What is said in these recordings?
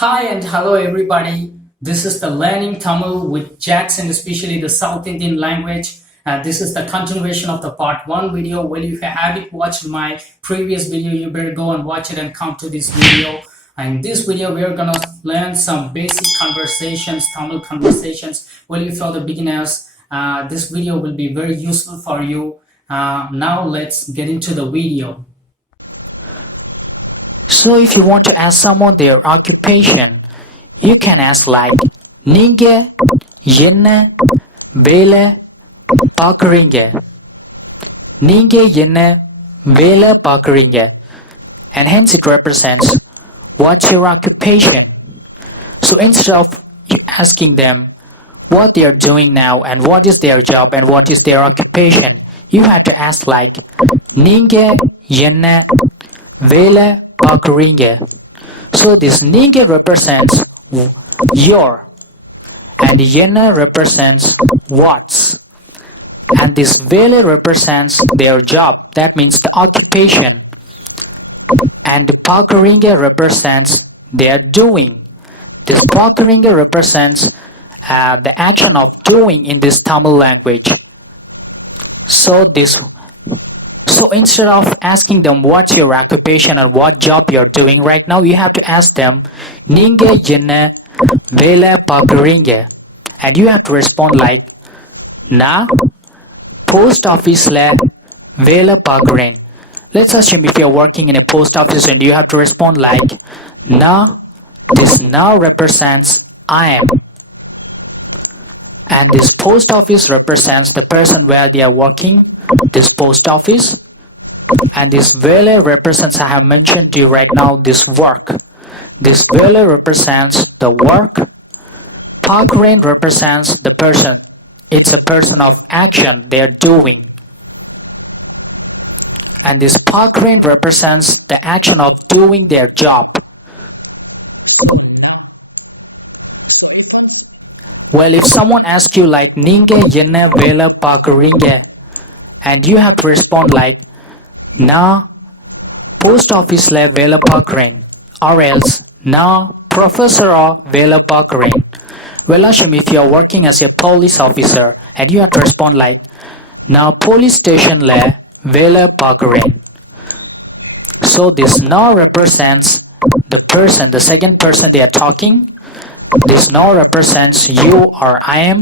Hi and hello everybody. This is the Learning Tamil with Jackson, especially the South Indian language. This is the continuation of the part 1 video. Well, if you haven't watched my previous video, you better go and watch it and come to this video. And this video, we are gonna learn some basic conversations, Tamil conversations. Well, if you're the beginners, this video will be very useful for you. Now let's get into the video. So if you want to ask someone their occupation, you can ask like நீங்க என்ன வேலை பார்க்குறீங்க? நீங்க என்ன வேலை பார்க்குறீங்க? And hence it represents what's your occupation. So instead of you asking them what they are doing now and what is their job and what is their occupation, you have to ask like நீங்க என்ன வேலை பார்க்குறீங்க? So this நீங்க represents your and என்ன represents what's, and this வேலை represents their job, that means the occupation, and பார்க்குறீங்க represents their doing. This பார்க்குறீங்க represents the action of doing in this Tamil language. So instead of asking them what's your occupation or what job you're doing right now, you have to ask them நீங்க என்ன வேலை பார்க்குறீங்க? And you have to respond like நான் post officeல வேலை பார்க்குறேன். Let's assume if you're working in a post office and you have to respond like நான். This now represents I am. And this post office represents the person where they are working, this post office. And this வேலை represents, I have mentioned to you right now, this work. This வேலை represents the work. பார்க்குறேன் represents the person. It's a person of action they are doing. And this பார்க்குறேன் represents the action of doing their job. Well, if someone asks you like நீங்க என்ன வேலை பார்க்குறீங்க, and you have to respond like நான் post officeல வேலை பார்க்குறேன், or else நான் professor-ஆ வேலை பார்க்குறேன். Well, assume if you are working as a police officer and you have to respond like நான் police stationல வேலை பார்க்குறேன். So this now represents the person, the second person they are talking. This now represents you or I am.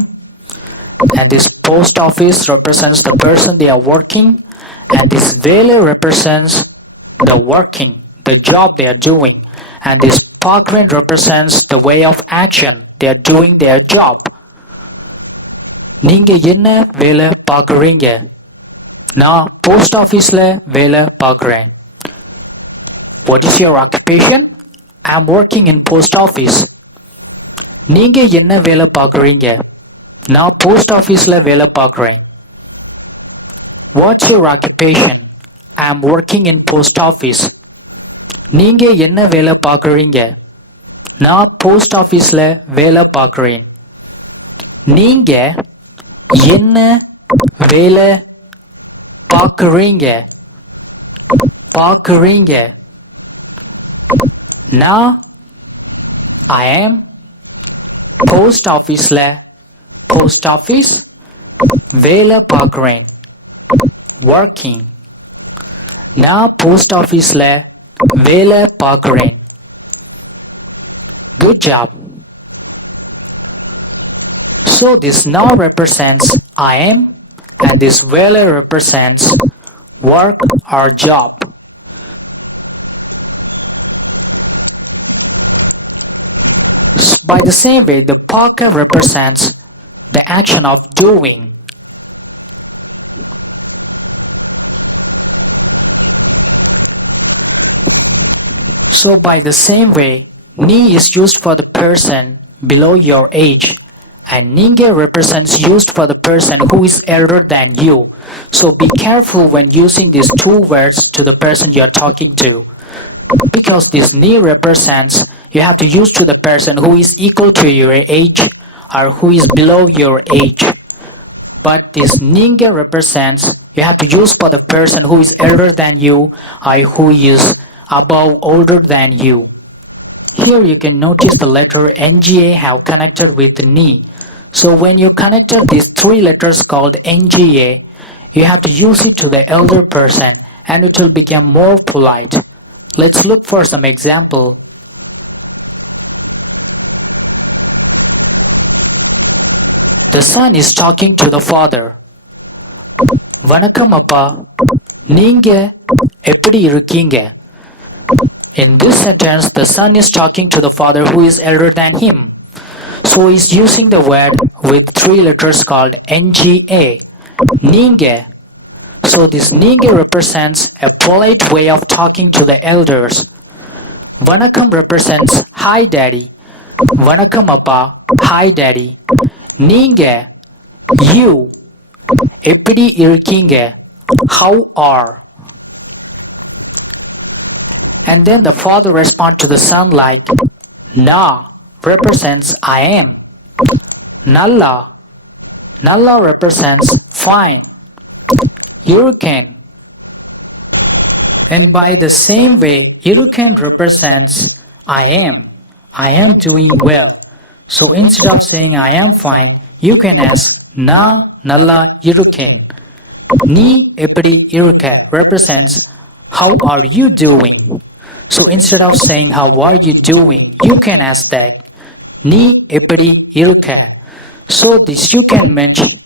And this post office represents the person they are working, and this வேலை represents the working, the job they are doing, and this பார்க்குறேன் represents the way of action they are doing their job. நீங்க என்ன வேலை பார்க்குறீங்க? நான் post officeல வேலை பார்க்குறேன். What is your occupation? I am working in post office. நீங்க என்ன வேலை பார்க்குறீங்க? நான் post officeல வேலை பார்க்குறேன். What's your occupation? I am working in post office. நீங்க என்ன வேலை பார்க்குறீங்க? நான் post officeல வேலை பார்க்குறேன். நீங்க என்ன வேலை பார்க்குறீங்க? பார்க்குறீங்க. நான் I am post officeல post office வேலை பார்க்குறேன். Working. நான் post officeல வேலை பார்க்குறேன். Good job. So this now represents I am, and this வேலை represents work or job. By the same way, the பார்க்க represents the action of doing. So by the same way, நீ is used for the person below your age, and நீங்க represents used for the person who is elder than you. So be careful when using these two words to the person you are talking to, because this நீ represents you have to use to the person who is equal to your age or who is below your age. But this நீங்க represents you have to use for the person who is elder than you or who is above older than you. Here you can notice the letter NGA have connected with ni. So when you connected these three letters called NGA, you have to use it to the elder person and it will become more polite. Let's look for some example. The son is talking to the father. வணக்கம் அப்பா, நீங்க எப்படி இருக்கீங்க? In this sentence, the son is talking to the father who is elder than him. So he's using the word with three letters called NGA. நீங்க. So this நீங்க represents a polite way of talking to the elders. வணக்கம் represents hi daddy. வணக்கம் அப்பா, hi daddy. நீங்க, you. எப்படி இருக்கீங்க? How are? And then the father responds to the son like na represents I am. Nalla. Nalla represents fine. Hurricane. And by the same way, hurricane represents I am. I am doing well. So instead of saying I am fine, you can ask na nalla hurricane. Ni epdi irukka represents how are you doing? So instead of saying how are you doing, you can ask that ni epdi irukka. So this you can mention.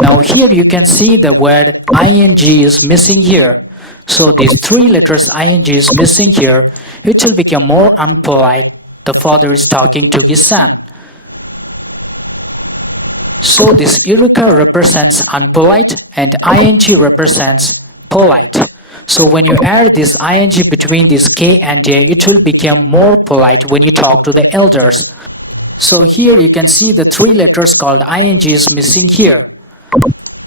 Now here you can see the word ing is missing here. So these three letters ing is missing here. It will become more unpolite. The father is talking to his son. So this iruka represents unpolite and ing represents polite. So when you add this ing between this k and a, it will become more polite when you talk to the elders. So here you can see the three letters called ing is missing here.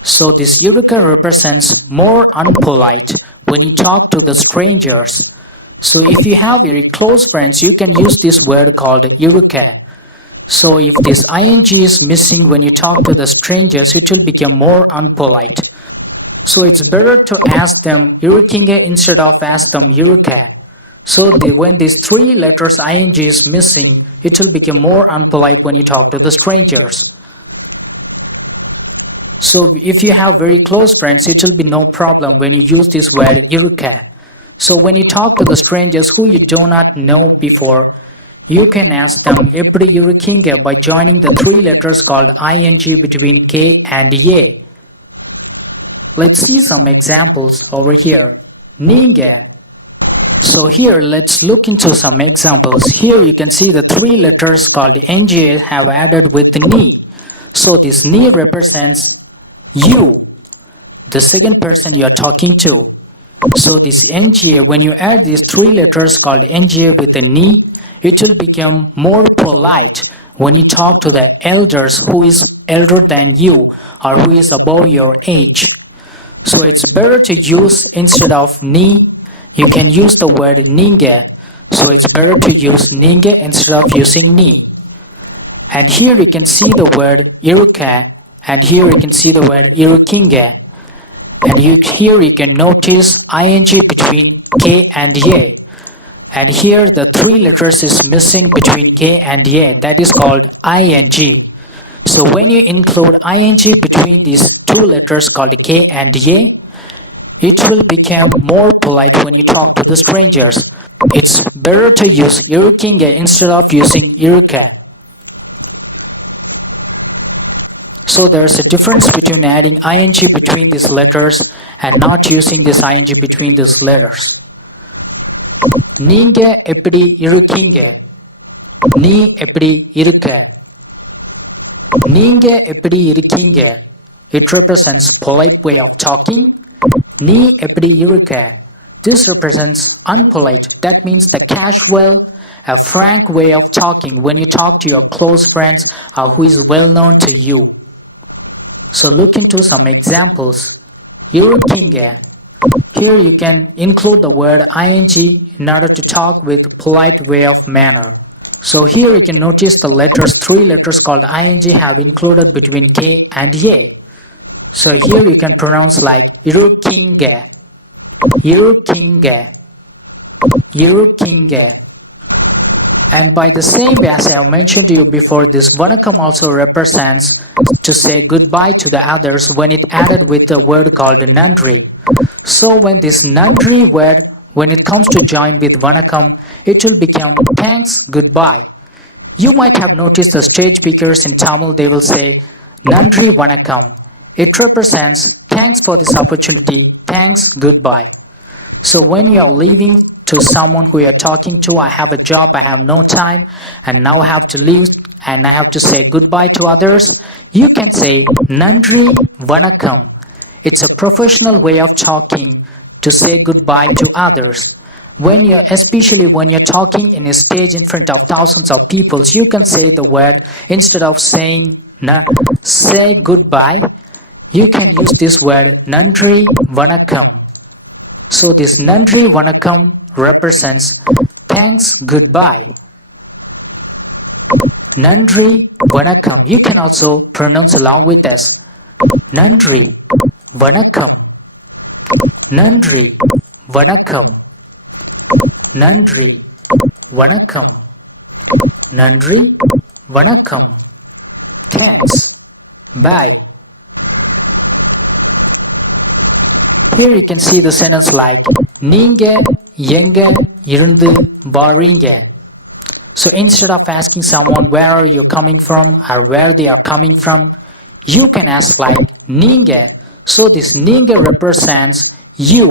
So this iruka represents more unpolite when you talk to the strangers. So if you have very close friends, you can use this word called iruka. So if this ing is missing when you talk to the strangers, it will become more unpolite. So it's better to ask them irukinge instead of ask them iruka. So when these three letters ing is missing, it will become more unpolite when you talk to the strangers. So if you have very close friends, it will be no problem when you use this word iruka. So when you talk to the strangers who you do not know before, you can ask them epdi irukkinga by joining the three letters called ing between k and a. Let's see some examples over here. Ninga. So here let's look into some examples. Here you can see the three letters called nga have added with the ni. So this ni represents you, the second person you are talking to. So this nga, when you add these three letters called nga with the ni, it will become more polite when you talk to the elders who is elder than you or who is above your age. So it's better to use instead of ni, you can use the word ninga. So it's better to use ninga instead of using ni. And here you can see the word iruka, and here you can see the word irukinga. And here you can notice ing between k and a. And here the three letters is missing between k and a, that is called ing. So when you include ing between these two letters called k and a, it will become more polite when you talk to the strangers. It's better to use irukinga instead of using iruka. So there's a difference between adding ing between these letters and not using this ing between these letters. நீங்க எப்படி இருக்கீங்க? நீ எப்படி இருக்க? நீங்க எப்படி இருக்கீங்க? It represents polite way of talking. நீ எப்படி இருக்க? This represents unpolite. That means the casual, a frank way of talking when you talk to your close friends or who is well known to you. So look into some examples. இருக்கீங்க. Here you can include the word ing in order to talk with polite way of manner. So here you can notice the letters, three letters called ing have included between k and a. So here you can pronounce like irukinga, irukinga, irukinga. And by the same way as I have mentioned to you before, this vanakkam also represents to say goodbye to the others when it added with a word called nandri. So when this nandri word, when it comes to join with vanakkam, it will become thanks, goodbye. You might have noticed the stage speakers in Tamil, they will say nandri vanakkam. It represents thanks for this opportunity, thanks, goodbye. So when you are leaving to someone who you are talking to, I have a job, I have no time, and now I have to leave and I have to say goodbye to others, you can say Nandri Vanakkam. It's a professional way of talking to say goodbye to others. Especially when you're talking in a stage in front of thousands of people, you can say the word instead of saying say goodbye. You can use this word Nandri Vanakkam. So this Nandri Vanakkam represents thanks, goodbye. Nandri Vanakkam. You can also pronounce along with us. Nandri Vanakkam. Nandri Vanakkam. Nandri Vanakkam. Nandri Vanakkam. Thanks. Bye. Here you can see the sentence like நீங்க எங்க இருந்து வாரீங்க. So instead of asking someone where are you coming from or where they are coming from, you can ask like நீங்க. So this நீங்க represents you.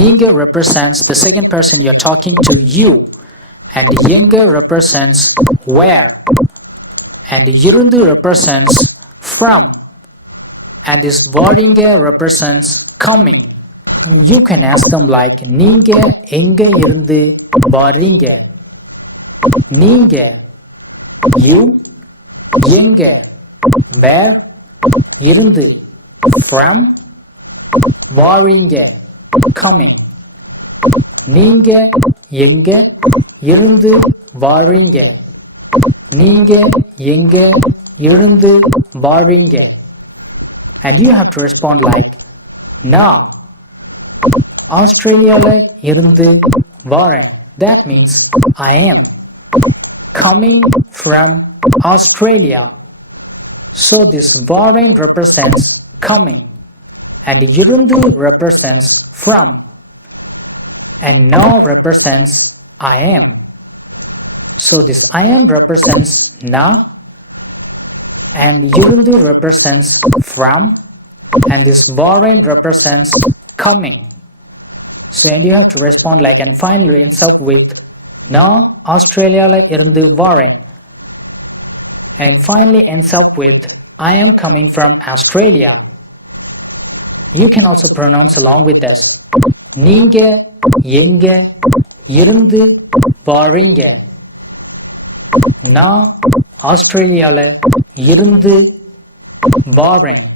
நீங்க represents the second person you're talking to, you. And எங்க represents where. And இருந்து represents from. And this வாரீங்க represents coming. You can ask them like நீங்க எங்க இருந்து வாரீங்க. நீங்க, you, எங்க, where, இருந்து, from, வாரீங்க, coming. நீங்க எங்க இருந்து வாரீங்க. நீங்க எங்க இருந்து வாரீங்க. And you have to respond like நான் ஆஸ்திரேலியால இருந்து வாரேன். That means I am coming from Australia. So this வாரேன் represents coming and இருந்து represents from and now represents I am. So this I am represents na and இருந்து represents from and this வாரேன் represents coming. So and you have to respond like and finally ends up with நான் ஆஸ்திரேலியால இருந்து வாரேன். And finally ends up with I am coming from Australia. You can also pronounce along with this. நீங்க எங்க இருந்து வாரீங்க. நான் ஆஸ்திரேலியால இருந்து வாரேன்.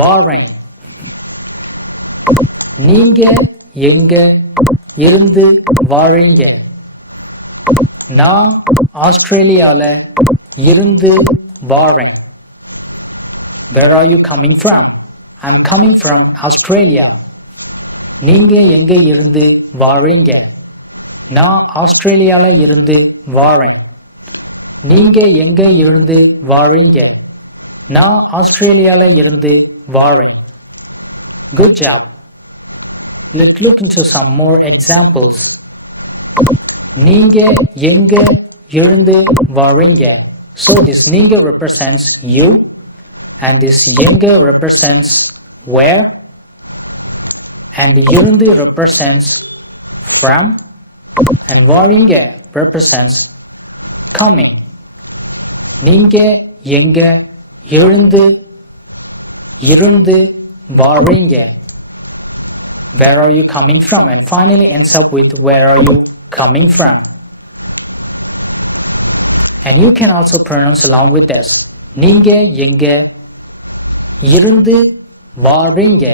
வாரேன். நீங்க எங்க இருந்து வாரீங்க. நான் ஆஸ்திரேலியால இருந்து வாரேன். Where are you coming from? I'm coming from Australia. நீங்க எங்க இருந்து வாரீங்க. நான் ஆஸ்திரேலியால இருந்து வாரேன். நீங்க எங்க இருந்து வாரீங்க. நான் ஆஸ்திரேலியால இருந்து வாரேன். Good job. Let's look into some more examples. நீங்க எங்க இருந்து வாரீங்க. So this நீங்க represents you and this எங்க represents where and இருந்து represents from and வாரீங்க represents coming. நீங்க எங்க இருந்து வாரீங்க. Where are you coming from? And finally ends up with where are you coming from? And you can also pronounce along with this. நீங்க எங்க இருந்து வாரீங்க.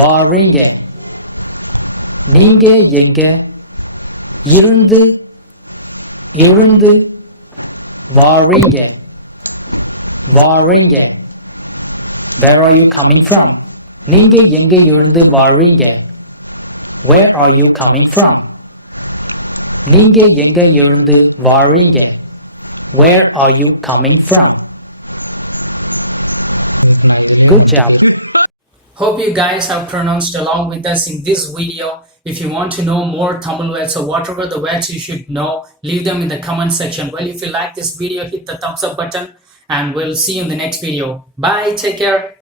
வாரீங்க. நீங்க எங்க இருந்து வாரீங்க. வாரீங்க. Where are you coming from? நீங்க எங்க இருந்து வாரீங்க. Where are you coming from? நீங்க எங்க இருந்து வாரீங்க? Where are you coming from? Good job. Hope you guys have pronounced along with us in this video. If you want to know more Tamil words or whatever the words you should know, leave them in the comment section. Well, if you like this video, hit the thumbs up button and we'll see you in the next video. Bye, take care.